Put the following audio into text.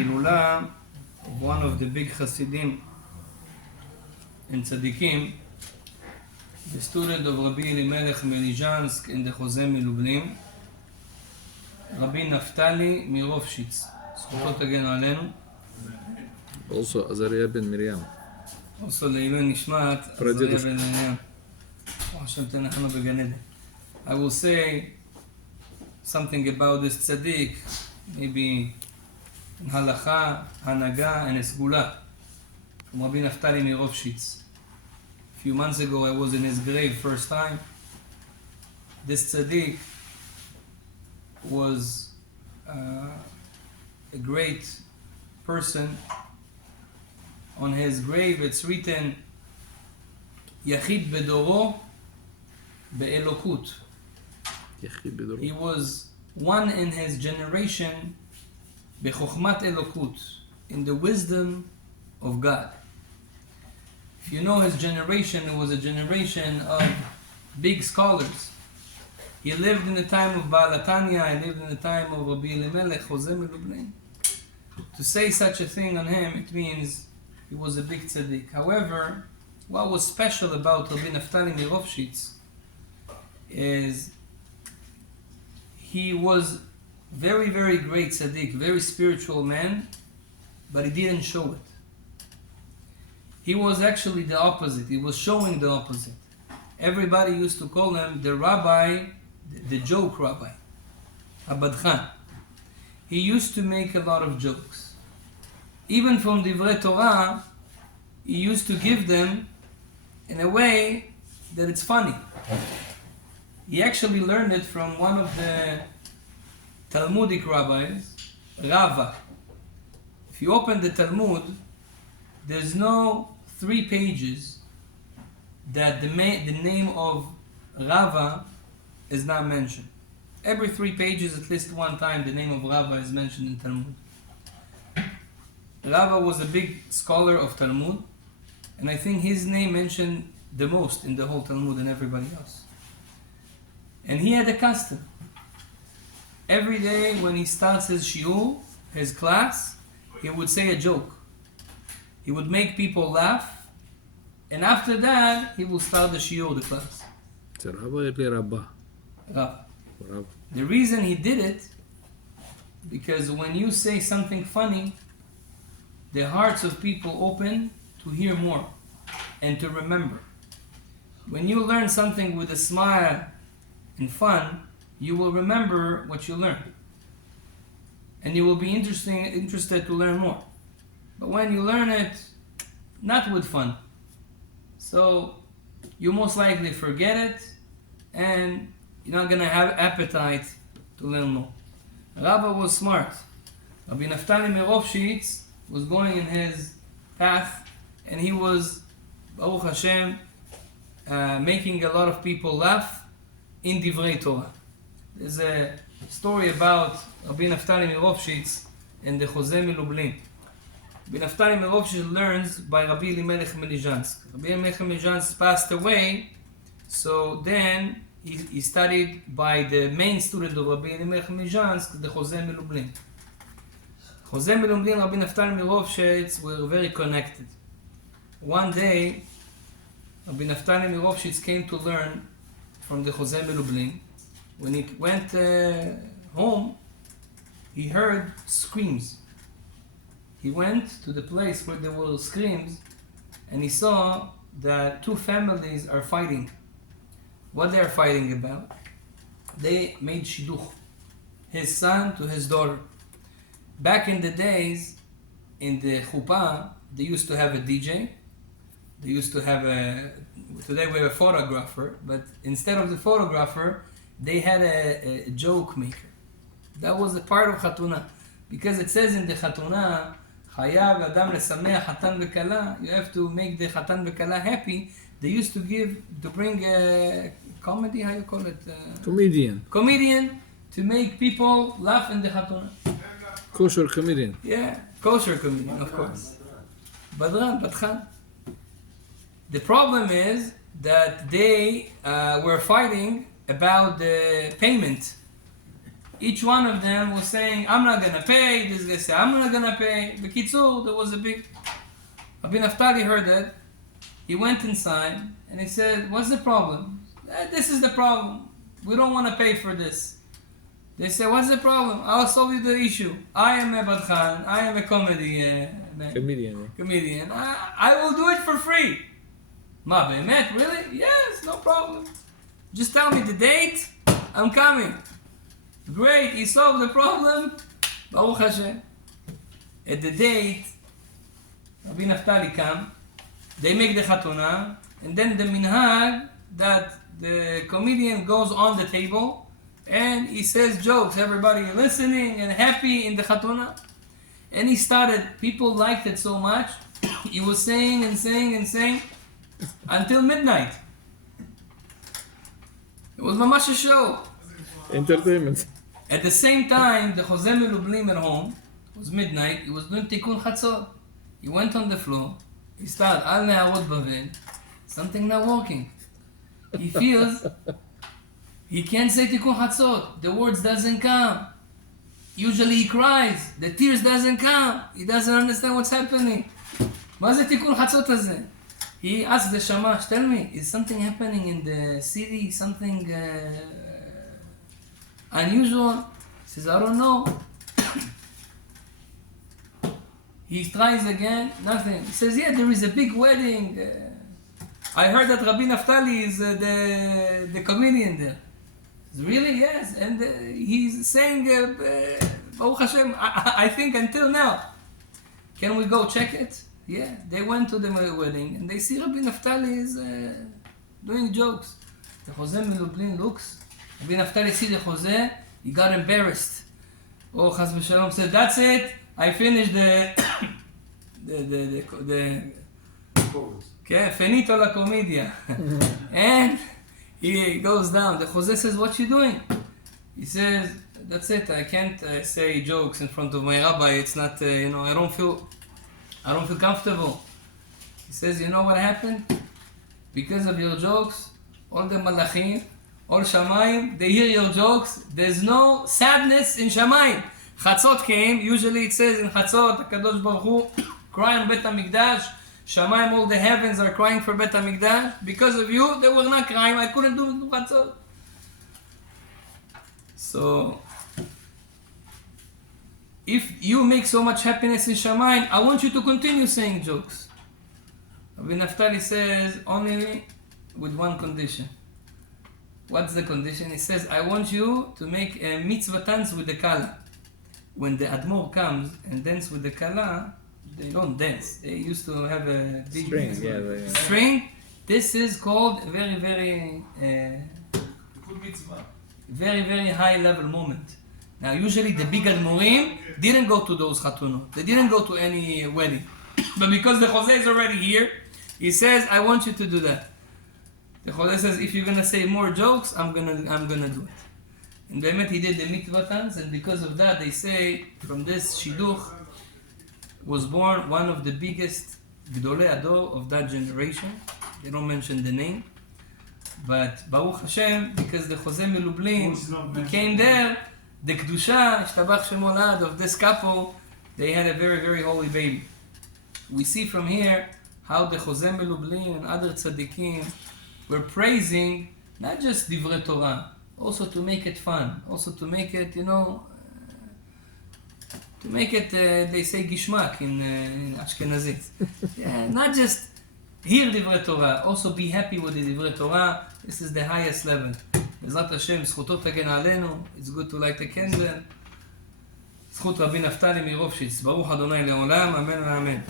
Hilula of one of the big Hasidim and Tzadikim, the student of Rabbi Elimelech Melizhansk in the Chozeh Milublim, Rabbi Naftali Rofshitz. זכותו תגן עלינו. Also Azariah ben Miriam. Also לעילוי נשמת עזריה בן מרים. השם תנחנו בגן עדן. I will say something about this tzaddik, maybe in halacha, hanaga, and esgula, from Rabbi Naftali Rofshitz. A few months ago I was in his grave first time. This tzaddik was a great person. On his grave it's written Yachid bedoro be'elokut. He was one in his generation bechokhmat elokut, in the wisdom of God. If you know his generation, it was a generation of big scholars. He lived in the time of Baal Tanya, he lived in the time of Rabbi Elimelech, Chozeh Milublim. To say such a thing on him, it means he was a big tzaddik. However, what was special about Rabbi Naftali Rofshitz is he was very, very great tzaddik, very spiritual man, but he didn't show it. He was actually the opposite. He was showing the opposite. Everybody used to call him the Rabbi, the joke Rabbi, Abadchan. He used to make a lot of jokes. Even from Divrei Torah, he used to give them in a way that it's funny. He actually learned it from one of the Talmudic rabbis, Rava. If you open the Talmud, there's no 3 pages that the name of Rava is not mentioned. Every 3 pages, at least one time, the name of Rava is mentioned in Talmud. Rava was a big scholar of Talmud, and I think his name mentioned the most in the whole Talmud than everybody else. And he had a custom. Every day when he starts his shiur, his class, he would say a joke. He would make people laugh, and after that, he will start the shiur, the class. Rabbi. The reason he did it, because when you say something funny, the hearts of people open to hear more and to remember. When you learn something with a smile and fun, you will remember what you learned. And you will be interested to learn more. But when you learn it not with fun, so you most likely forget it and you're not going to have appetite to learn more. Rabbi was smart. Rabbi Naftali Rofshitz was going in his path, and he was, Baruch Hashem, making a lot of people laugh in Divrei Torah. There's a story about Rabbi Naftali Rofshitz and the Chozeh Milublim. Rabbi Naftali Rofshitz learns by Rabbi Elimelech Melizhansk. Rabbi Elimelech Melizhansk passed away, so then he studied by the main student of Rabbi Elimelech Melizhansk, the Chozeh Milublim. Chozeh Milublim and Rabbi Naftali Rofshitz were very connected. One day, Rabbi Naftali Rofshitz came to learn from the Chozeh Milublim. When he went home, he heard screams. He went to the place where there were screams, and he saw that 2 families are fighting. What they are fighting about? They made shidduch, his son to his daughter. Back in the days, in the chuppah, they used to have a DJ. They used to have today we have a photographer, but instead of the photographer, they had a joke maker. That was a part of Chatuna. Because it says in the Chatuna, Chayav Adam lesameach Hatan v'Kala, you have to make the Hatan v'Kala happy. They used to bring a comedy, how you call it? Commedian. Comedian, to make people laugh in the Chatuna. Kosher comedian. Yeah, kosher comedian, of course. Badchan. The problem is that they were fighting about the payment. each one of them was saying, I'm not gonna pay, this guy said, I'm not gonna pay. B'kitzur, there was a big... Rabbi Naftali heard that. He went inside and he said, what's the problem? This is the problem. We don't want to pay for this. They said, what's the problem? I'll solve you the issue. I am a badchan. I am a comedian. I will do it for free. Ma be'emet, really? Yes, no problem. Just tell me the date. I'm coming. Great, he solved the problem. Baruch Hashem. At the date, Rabbi Naftali come. They make the chatuna, and then the minhag that the comedian goes on the table and he says jokes. Everybody listening and happy in the chatuna. And he started, people liked it so much, he was saying and saying and saying until midnight. It was mamash a show. Entertainment. At the same time, the Chozeh Melublim at home, it was midnight, he was doing tikkun chatzot. He went on the floor, he started, Al Ne'arot Bavel, something not working. He feels, he can't say tikkun chatzot, the words doesn't come. Usually he cries, the tears doesn't come, he doesn't understand what's happening. מה זה תיקון חצות הזה? He asked the shamash, tell me, is something happening in the city, something unusual? He says, I don't know. He tries again, nothing. He says, yeah, there is a big wedding. I heard that Rabbi Naftali is the comedian there. Says, really? Yes. And he's saying, Baruch Hashem, I think until now. Can we go check it? Yeah. They went to the wedding and they see Rabbi Naftali is doing jokes. The Chozeh Melublin looks. Rabbi Naftali see the Chozeh, he got embarrassed. Oh, Chas v'Shalom said, that's it. I finished the finito la comedia. And he goes down. The Chozeh says, what you doing? He says, that's it. I can't say jokes in front of my rabbi. It's not, I don't feel comfortable. He says, you know what happened? Because of your jokes, all the malachim, all shamayim, they hear your jokes. There's no sadness in shamayim. Chatzot came, usually it says in Chatzot, HaKadosh Baruch Hu, crying Bet HaMikdash, Shamayim, all the heavens are crying for Bet HaMikdash. Because of you, they were not crying, I couldn't do Chatzot. So, if you make so much happiness in Shamayim, I want you to continue saying jokes. Rabbi Naftali says, only with one condition. What's the condition? He says, I want you to make a mitzvah dance with the kala. When the Admor comes and dance with the Kala, they don't dance. They used to have a big string. This is called a very, very, very, very high level moment. Now, usually the big Admorim didn't go to those Chatunot. They didn't go to any wedding. But because the Chozeh is already here, he says, I want you to do that. The Chozeh says, if you're going to say more jokes, I'm gonna do it. And Be'emet he did the mikvatans, and because of that they say from this shidduch was born one of the biggest Gdolei Ador of that generation. They don't mention the name, but Baruch Hashem, because the Chozeh Melublin became there, the Kedusha, Ishtabach Shemolad of this couple, they had a very, very holy baby. We see from here how the Chozeh Melublin and other tzaddikim were praising not just Divrei Torah, also to make it fun, also to make it, they say gishmak in Ashkenazit. Yeah, not just hear Divrei Torah, also be happy with the Divrei Torah. This is the highest level. Bezrat Hashem, zchuto tagen alenu. It's good to light a candle. Zchut Rabbi Naftali mi Rofshitz. Baruch Adonai le'olam. Amen and amen.